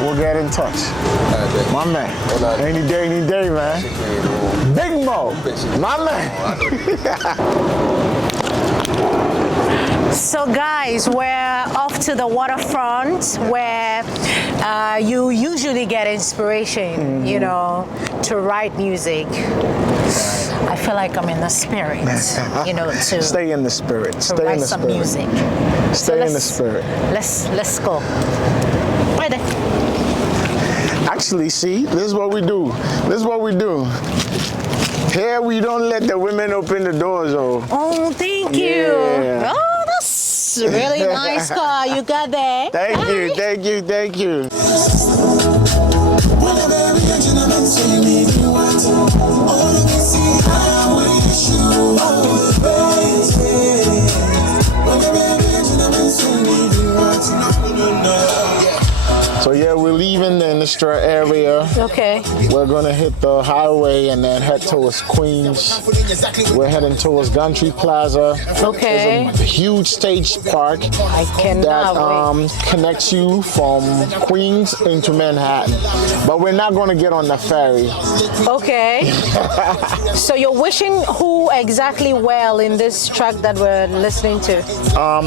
we'll get in touch. My man. Any day, man. Big Mo. My man. So guys, we're off to the waterfront where you usually get inspiration, you know, to write music. I feel like I'm in the spirit, you know, to stay in the spirit. To write some music. Stay in the spirit. Let's go. Right there. Actually, see, this is what we do. Here we don't let the women open the doors, though. Oh, thank you. Yeah. Oh, that's a really nice car you got there. Thank you. So yeah, we're leaving the industrial area. Okay. We're gonna hit the highway and then head towards Queens. We're heading towards Gantry Plaza. Okay. There's a huge stage park that connects you from Queens into Manhattan. But we're not gonna get on the ferry. Okay. So you're wishing who exactly well in this track that we're listening to?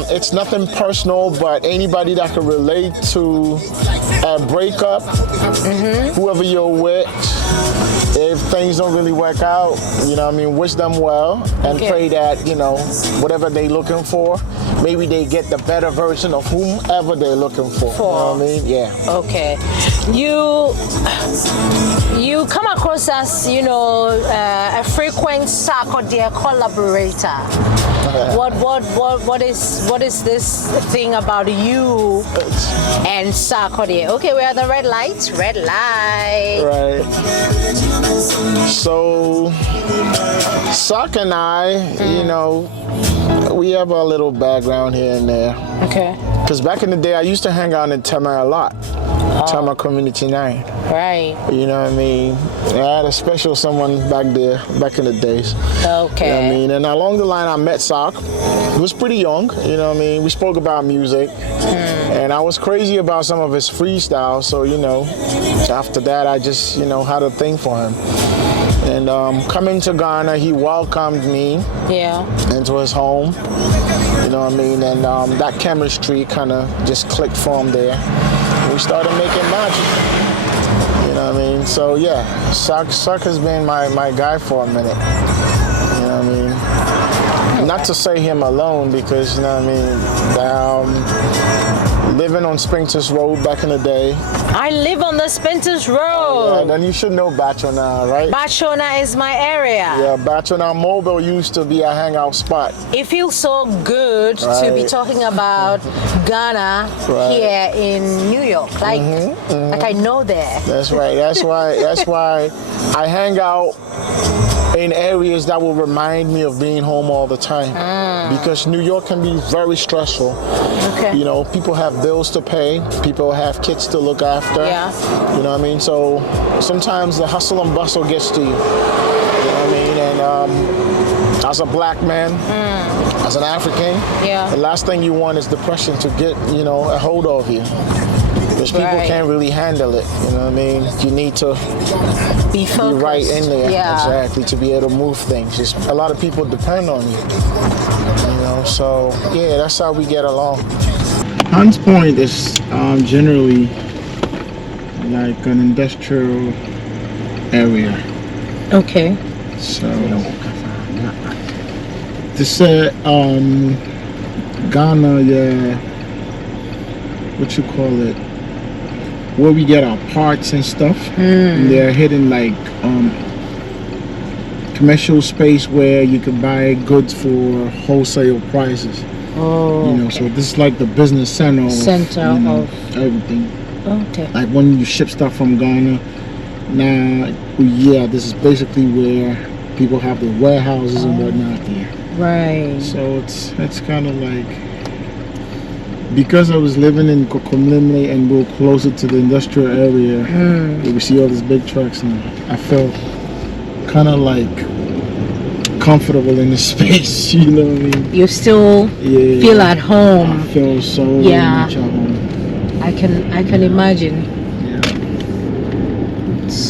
It's nothing personal, but anybody that can relate to a breakup, whoever you're with, if things don't really work out, you know what I mean, wish them well and pray that, you know, whatever they're looking for, maybe they get the better version of whomever they're looking for. You know what I mean? Yeah. Okay. You come across as, you know, a frequent Sarkodie collaborator. What is this thing about you and Sarkodie? Okay, we're at the red light. Red light. Right. So, Sark and I, you know, we have a little background here and there. Okay. Because back in the day, I used to hang out in Tama a lot. Tama Community 9. Right. You know what I mean? I had a special someone back there, back in the days. Okay. You know what I mean? And along the line, I met Sark. He was pretty young, you know what I mean? We spoke about music. And I was crazy about some of his freestyle. So, you know, after that, I just, you know, had a thing for him. And coming to Ghana, he welcomed me into his home. You know what I mean? And that chemistry kind of just clicked from there. We started making magic. You know what I mean? So yeah, Sark has been my guy for a minute. You know what I mean? Not to say him alone, because, you know what I mean, living on Springtons Road back in the day. I live on the Springtons Road. Oh, yeah, then you should know Bachona, right? Bachona is my area. Yeah, Bachona Mobile used to be a hangout spot. It feels so good to be talking about Ghana here in New York. Like I know there. That's right. That's why I hang out in areas that will remind me of being home all the time. Because New York can be very stressful. Okay. You know, people have bills to pay, people have kids to look after. Yeah. You know what I mean? So sometimes the hustle and bustle gets to you. You know what I mean? And as a black man, as an African, the last thing you want is depression to get, you know, a hold of you. Because people can't really handle it, you know what I mean? You need to be right in there, exactly, to be able to move things. Just a lot of people depend on you, you know, so yeah, that's how we get along. Hunts Point is generally like an industrial area. Okay. So, this Ghana, what you call it? Where we get our parts and stuff. And they're hidden like commercial space where you can buy goods for wholesale prices. Oh, you know, so this is like the business center of everything. Okay. Like when you ship stuff from Ghana, now, yeah, this is basically where people have the warehouses and whatnot here. Right. So it's kind of like, because I was living in Kokomlemle and we were closer to the industrial area, where we see all these big trucks, and I felt kind of like comfortable in the space, you know what I mean? You still feel at home. I feel so much at home. I can imagine.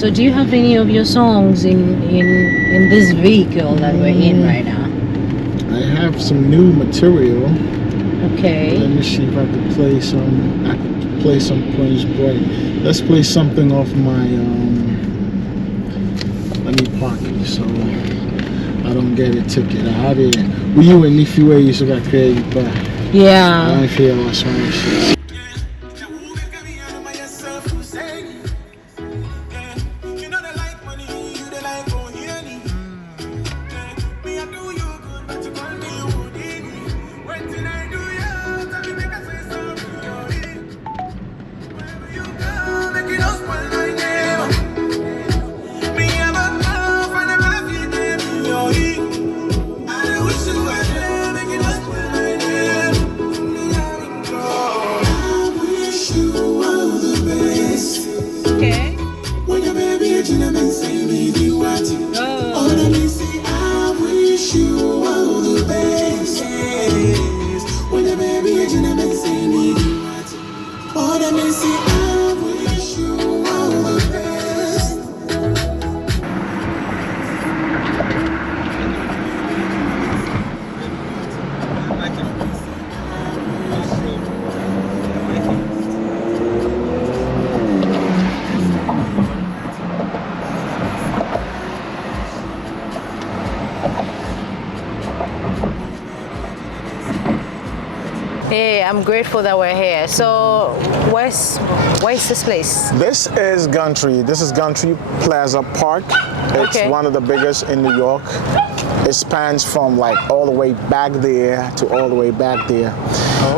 So do you have any of your songs in this vehicle that we're in right now? I have some new material. Okay. Let me see if I can play some. I can play some Prince Bright. Let's play something off my. Let me park it so I don't get a ticket. I have it. Will you and if you were you so got credit back? Yeah. I don't feel what's wrong with shit. Hey, I'm grateful that we're here. So, where's this place? This is Gantry. This is Gantry Plaza Park. It's one of the biggest in New York. It spans from like all the way back there to all the way back there.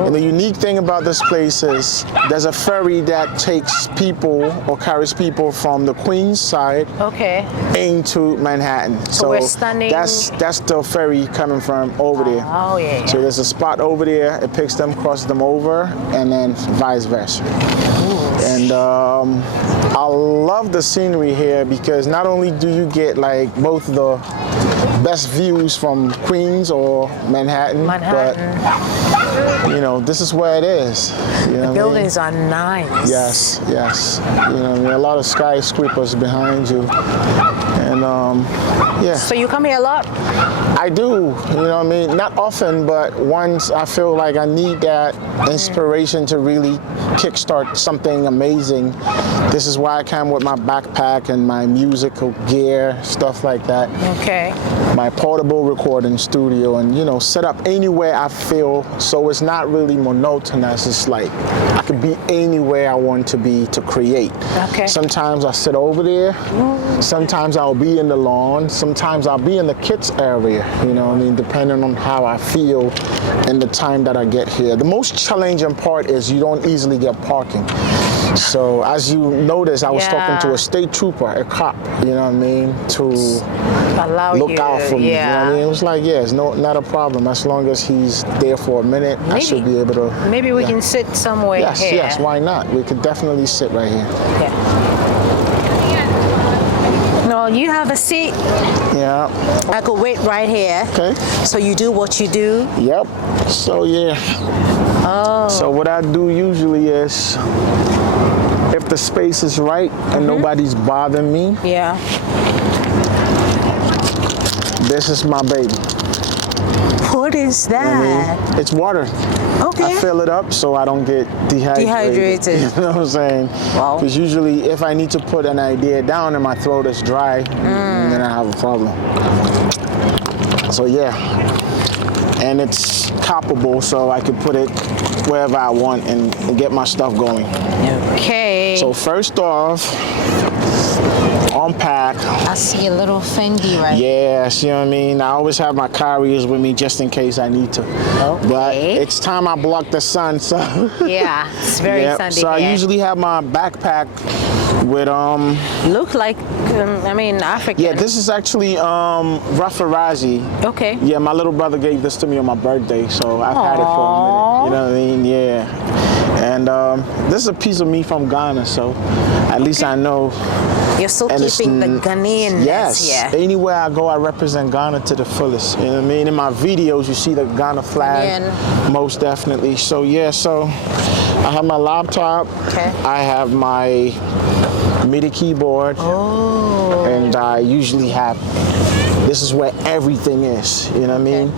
And the unique thing about this place is there's a ferry that takes people or carries people from the Queens side into Manhattan. So we're standing. That's the ferry coming from over there. Oh yeah. So there's a spot over there. It picks them, crosses them over, and then vice versa. And I love the scenery here because not only do you get like both the best views from Queens or Manhattan. But you know, this is where it is. You know the buildings are nice. Yes, yes. You know, I mean, a lot of skyscrapers behind you. And yeah. So you come here a lot? I do, you know what I mean? Not often, but once I feel like I need that inspiration to really kickstart something amazing. This is why I come with my backpack and my musical gear, stuff like that. Okay. My portable recording studio, and you know, set up anywhere I feel, so it's not really monotonous. It's like I could be anywhere I want to be to create. Okay. Sometimes I sit over there, sometimes I'll be in the lawn, sometimes I'll be in the kids area, you know what I mean, depending on how I feel and the time that I get here. The most challenging part is you don't easily get parking. So as you notice, I was talking to a state trooper, a cop, you know what I mean, to look out for me. You know what I mean? It was like, yeah, it's not a problem. As long as he's there for a minute, I should be able to. Maybe we can sit somewhere here. Yes, why not? We could definitely sit right here. Yeah. No, you have a seat. Yeah. I could wait right here. Okay. So you do what you do? Yep. So yeah. Oh. So what I do usually is, if the space is right and nobody's bothering me, this is my baby. What is that? I mean, it's water. Okay. I fill it up so I don't get dehydrated. You know what I'm saying? Wow. Because usually if I need to put an idea down and my throat is dry, then I have a problem. So yeah. And it's coppable, so I can put it wherever I want and get my stuff going. Okay. So first off, unpack. I see a little Fendi right Yeah, see what I mean? I always have my carriers with me just in case I need to. Okay. But it's time I block the sun, so. Yeah, it's very sunny So I here. usually have my backpack with Look like, I mean, African. Yeah, this is actually Rafarazi. Okay. Yeah, my little brother gave this to me on my birthday, so I've had it for a minute. You know what I mean? Yeah. And this is a piece of me from Ghana, so at least I know. You're still keeping the Ghanaian here. Anywhere I go, I represent Ghana to the fullest. You know what I mean? In my videos, you see the Ghana flag, most definitely. So yeah, so I have my laptop. Okay. I have my MIDI keyboard. Oh. And I usually have, this is where everything is, you know what I mean?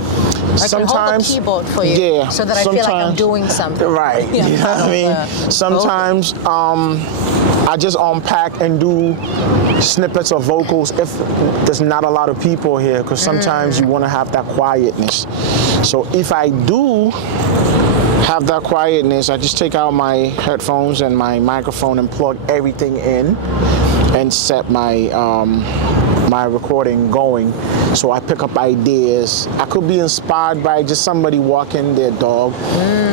I can hold the keyboard for you, yeah, so that I feel like I'm doing something. Right, Yeah, you know what I mean? Sometimes I just unpack and do snippets of vocals if there's not a lot of people here, because sometimes you want to have that quietness. So if I do have that quietness, I just take out my headphones and my microphone and plug everything in and set my my recording going. So I pick up ideas. I could be inspired by just somebody walking their dog,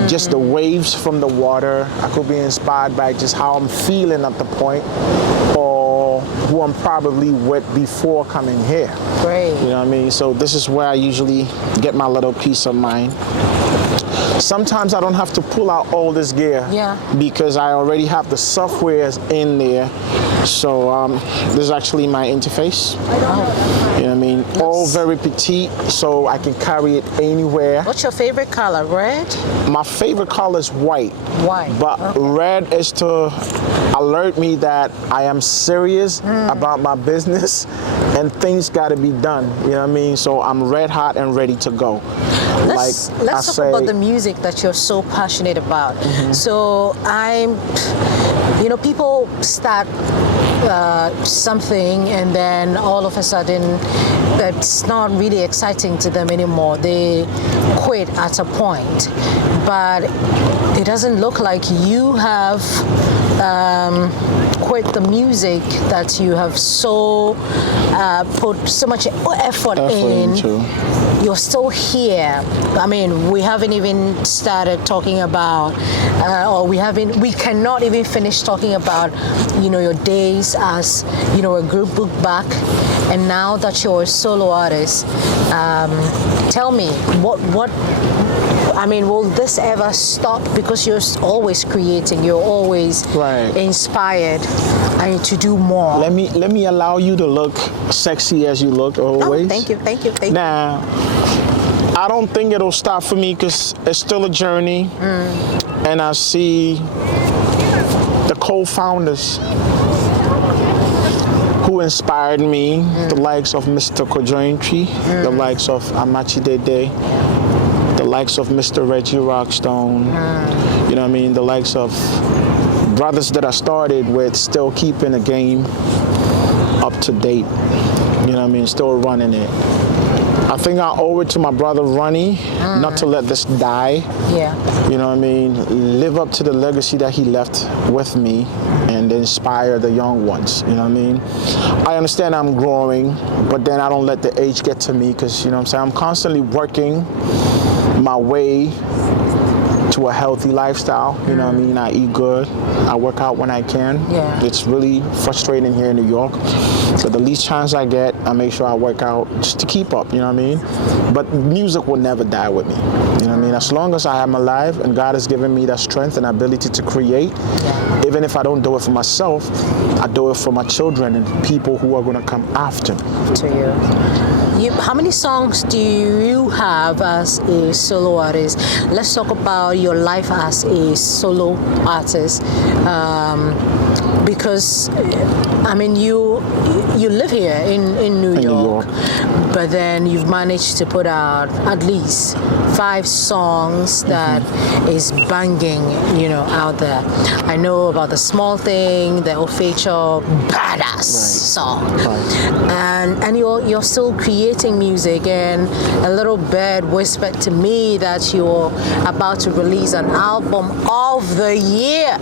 just the waves from the water. I could be inspired by just how I'm feeling at the point, or who I'm probably with before coming here. Great. You know what I mean? So this is where I usually get my little peace of mind. Sometimes I don't have to pull out all this gear because I already have the softwares in there. So this is actually my interface. You know what I mean? Yes. All very petite, so I can carry it anywhere. What's your favorite color? Red? My favorite color is white. White. But red is to alert me that I am serious about my business and things got to be done. You know what I mean? So I'm red hot and ready to go. Let's talk about the music that you're so passionate about. So people start something and then all of a sudden it's not really exciting to them anymore. They quit at a point. But it doesn't look like you have quit the music that you have put so much effort into. You're still here. I mean, we haven't even started talking about, we cannot even finish talking about, your days as, a group Buk Bak, and now that you're a solo artist. Tell me, will this ever stop? Because you're always creating, you're always inspired to do more. Let me allow you to look sexy as you look always. Oh, thank you. Now, I don't think it'll stop for me because it's still a journey, and I see the co-founders who inspired me, the likes of Mr. Kojointry, the likes of Amachi Dede, the likes of Mr. Reggie Rockstone, you know what I mean, the likes of brothers that I started with still keeping the game up to date, you know what I mean, still running it. I think I owe it to my brother Ronnie not to let this die. Yeah. You know what I mean? Live up to the legacy that he left with me and inspire the young ones. You know what I mean? I understand I'm growing, but then I don't let the age get to me because, you know what I'm saying, I'm constantly working my way to a healthy lifestyle. You know what I mean? I eat good. I work out when I can. Yeah. It's really frustrating here in New York. So the least chance I get, I make sure I work out just to keep up, you know what I mean? But music will never die with me. You know what I mean? As long as I am alive and God has given me that strength and ability to create, even if I don't do it for myself, I do it for my children and people who are going to come after me. To you. How many songs do you have as a solo artist? Let's talk about your life as a solo artist. Because, you live here in New York, but then you've managed to put out at least 5 songs that is banging, out there. I know about The Small Thing, the Ofecho badass song. And you're still creating music, and a little bird whispered to me that you're about to release an album of the year.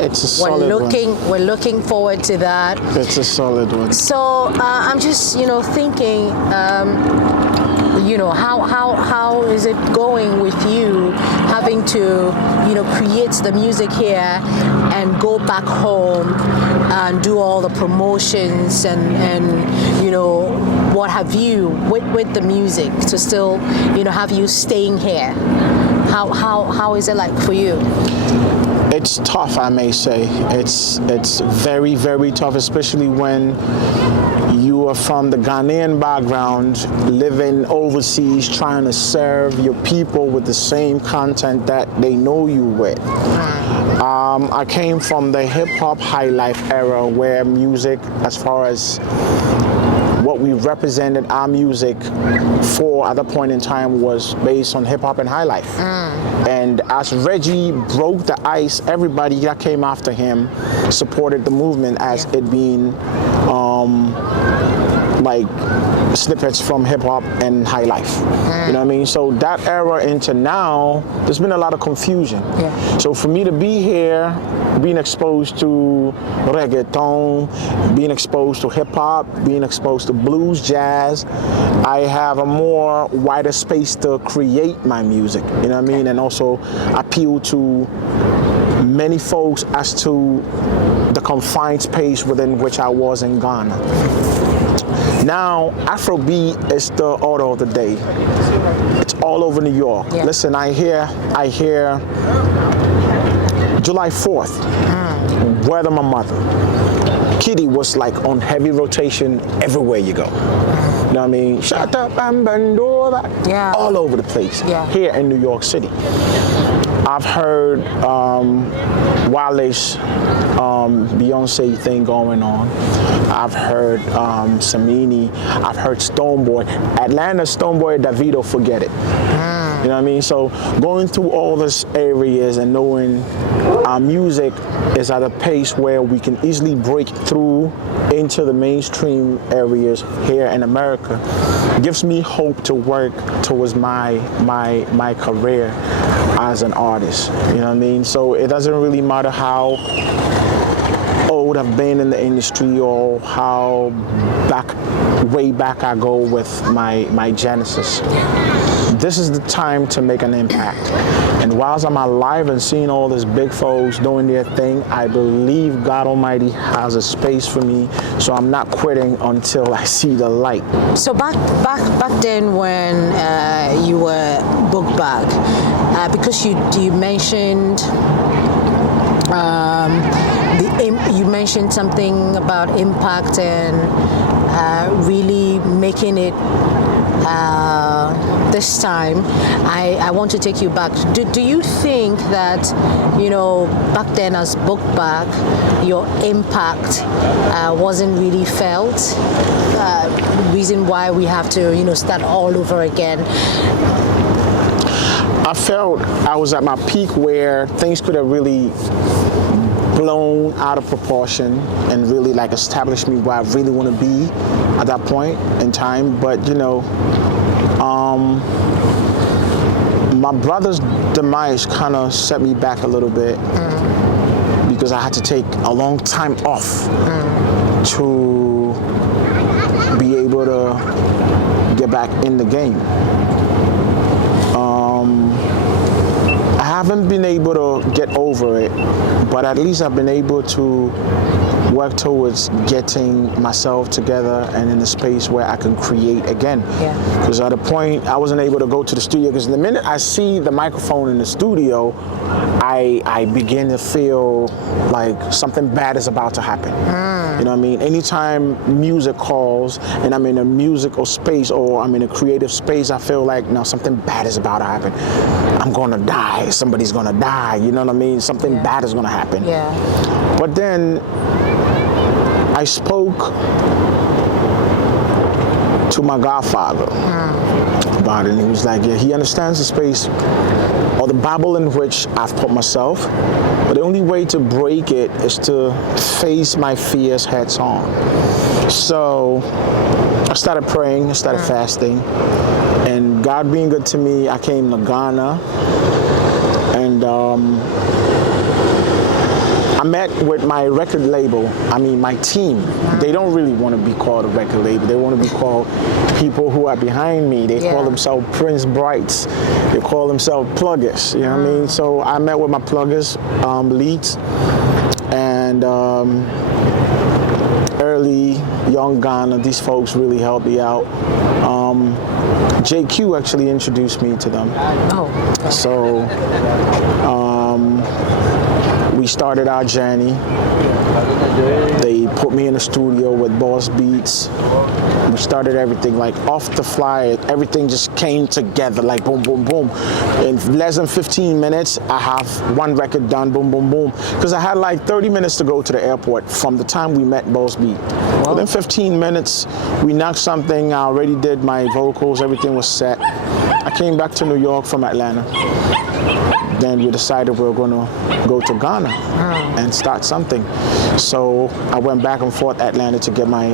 It's a solid one. We're looking forward to that. It's a solid one. So I'm just, thinking, how is it going with you having to, create the music here and go back home and do all the promotions and what have you with the music to still, have you staying here? How is it like for you? It's tough, I may say. It's very, very tough, especially when you are from the Ghanaian background, living overseas, trying to serve your people with the same content that they know you with. I came from the hip-hop high life era where music, as far as what we represented our music for at that point in time, was based on hip-hop and high life. And as Reggie broke the ice, everybody that came after him supported the movement as it being like snippets from hip-hop and high life. You know what I mean? So that era into now, there's been a lot of confusion. So for me to be here, being exposed to reggaeton, being exposed to hip-hop, being exposed to blues, jazz, I have a more wider space to create my music, you know what I mean? And also appeal to many folks as to the confined space within which I was in Ghana. Now, Afrobeat is the order of the day. It's all over New York. Listen, I hear July 4th, Word of My Mother. Kitty was like on heavy rotation everywhere you go. You know what I mean? Shut up and bend over. All over the place here in New York City. I've heard Wale's Beyonce thing going on. I've heard Samini. I've heard Stonebwoy. Atlanta Stonebwoy, Davido, forget it. You know what I mean? So going through all these areas and knowing our music is at a pace where we can easily break through into the mainstream areas here in America gives me hope to work towards my career as an artist. You know what I mean? So it doesn't really matter how old I've been in the industry or how way back I go with my genesis. This is the time to make an impact. And whilst I'm alive and seeing all these big folks doing their thing, I believe God Almighty has a space for me, so I'm not quitting until I see the light. So back then when you were Buk Bak, because you mentioned you mentioned something about impact and really making it this time, I want to take you back. Do you think that, you know, back then as Buk Bak, your impact wasn't really felt? Reason why we have to, you know, start all over again? I felt I was at my peak where things could have really blown out of proportion and really like established me where I really want to be at that point in time. But you know, my brother's demise kind of set me back a little bit because I had to take a long time off to be able to get back in the game. I haven't been able to get over it, but at least I've been able to work towards getting myself together and in a space where I can create again. Because at a point I wasn't able to go to the studio, because the minute I see the microphone in the studio, I begin to feel like something bad is about to happen. You know what I mean? Anytime music calls and I'm in a musical space or I'm in a creative space, I feel like now something bad is about to happen. I'm gonna die, somebody's gonna die, you know what I mean? Something bad is gonna happen. But then I spoke to my godfather about it, and he was like, yeah, he understands the space or the bubble in which I've put myself, but the only way to break it is to face my fears heads on. So I started praying, I started fasting, and God being good to me, I came to Ghana, and I met with my record label, my team. They don't really want to be called a record label. They want to be called people who are behind me. They call themselves Prince Brights. They call themselves pluggers, you know what I mean? So I met with my pluggers, leads, and early, young Ghana, these folks really helped me out. JQ actually introduced me to them. So we started our journey. They put me in the studio with Boss Beats. We started everything like off the fly. Everything just came together like boom, boom, boom. In less than 15 minutes, I have one record done, boom, boom, boom. Because I had like 30 minutes to go to the airport from the time we met Boss Beat. Wow. Within 15 minutes, we knocked something. I already did my vocals. Everything was set. I came back to New York from Atlanta. Then we decided we were going to go to Ghana and start something. So I went back and forth Atlanta to get my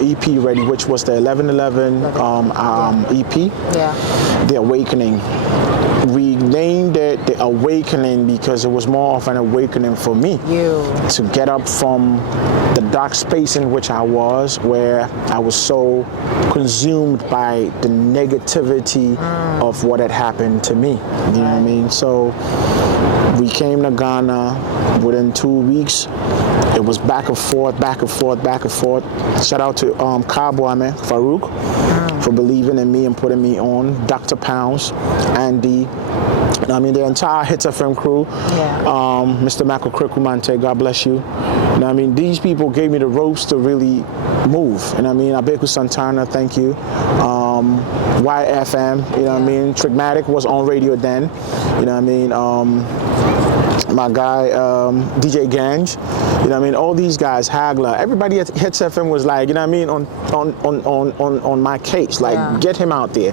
EP ready, which was the 11/11 EP, The Awakening. We named it The Awakening because it was more of an awakening for me to get up from the dark space in which I was, where I was so consumed by the negativity of what had happened to me. You know what I mean? So we came to Ghana within 2 weeks. It was back and forth, back and forth, back and forth. Shout out to K.william, Farouk, for believing in me and putting me on. Dr. Pounds, Andy, I mean, the entire Hits FM crew, Mr. Mako Krikumante, God bless you. You know, I mean, these people gave me the ropes to really move. And I mean, Abeku Santana, thank you. YFM, you know what I mean? Trigmatic was on radio then, you know what I mean? My guy, DJ Ganj, you know what I mean? All these guys, Hagler, everybody at Hits FM was like, you know what I mean, on my case, like, get him out there.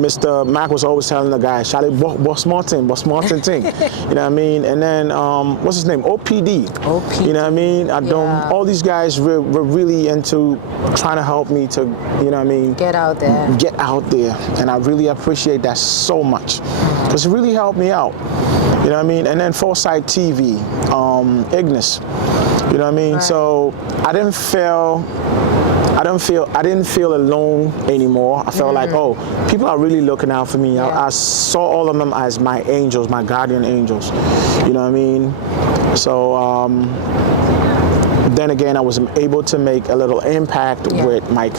Mr. Mac was always telling the guy, Charlie, boss Martin thing, you know what I mean? And then, what's his name? OPD, you know what I mean? All these guys were really into trying to help me to, you know what I mean? Get out there. And I really appreciate that so much, because it really helped me out. You know what I mean? And then Foresight TV, Ignis. You know what I mean? Right. So I didn't feel alone anymore. I felt like, oh, people are really looking out for me. I saw all of them as my angels, my guardian angels. You know what I mean? So then again, I was able to make a little impact with my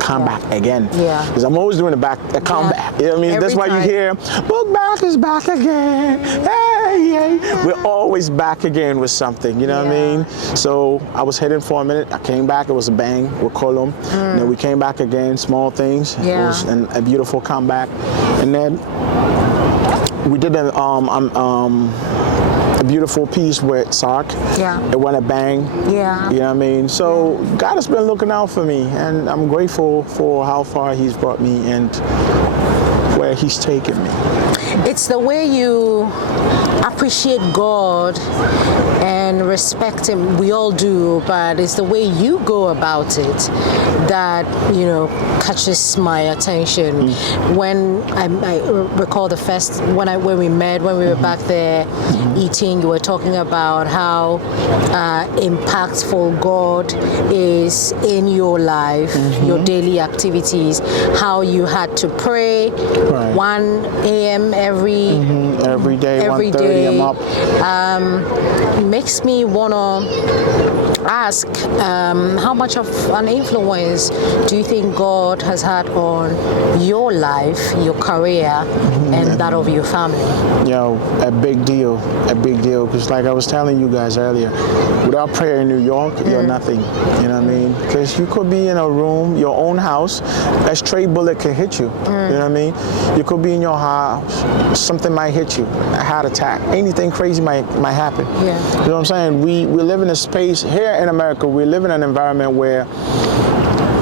comeback again. Because I'm always doing a comeback. You know what I mean? That's why you hear, Buk Bak is back again. Hey. We're always back again with something, you know what I mean? So I was hidden for a minute. I came back, it was a bang with Colum. And then we came back again, small things. It was a beautiful comeback. And then we did a beautiful piece with Sark. It went a bang. You know what I mean? So God has been looking out for me, and I'm grateful for how far He's brought me and where He's taken me. It's the way you appreciate God and respect Him. We all do, but it's the way you go about it that, you know, catches my attention. When I recall the first when we met, when we were back there eating, you were talking about how impactful God is in your life, your daily activities, how you had to pray 1 a.m. every day, 1:30 I'm up. Makes me wanna ask, how much of an influence do you think God has had on your life, your career, and that of your family? Yo, a big deal, because like I was telling you guys earlier, without prayer in New York, you're nothing, you know what I mean? Because you could be in a room, your own house, a stray bullet could hit you, you know what I mean? You could be in your house, something might hit you, a heart attack, anything crazy might happen. You know what I'm saying? We live in a space, here in America, we live in an environment where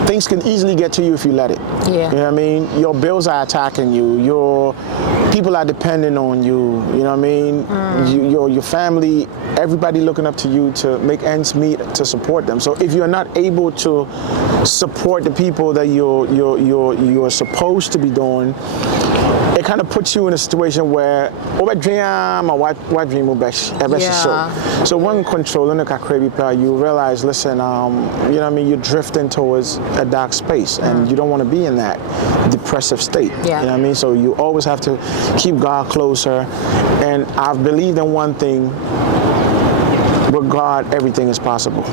things can easily get to you if you let it. You know what I mean? Your bills are attacking you. Your people are depending on you. You know what I mean? Your family, everybody looking up to you to make ends meet, to support them. So if you're not able to support the people that you're supposed to be doing, it kind of puts you in a situation where so when controlling the you realize, listen, you know what I mean, you're drifting towards a dark space, and you don't want to be in that depressive state. You know what I mean? So you always have to keep God closer. And I've believed in one thing: with God, everything is possible.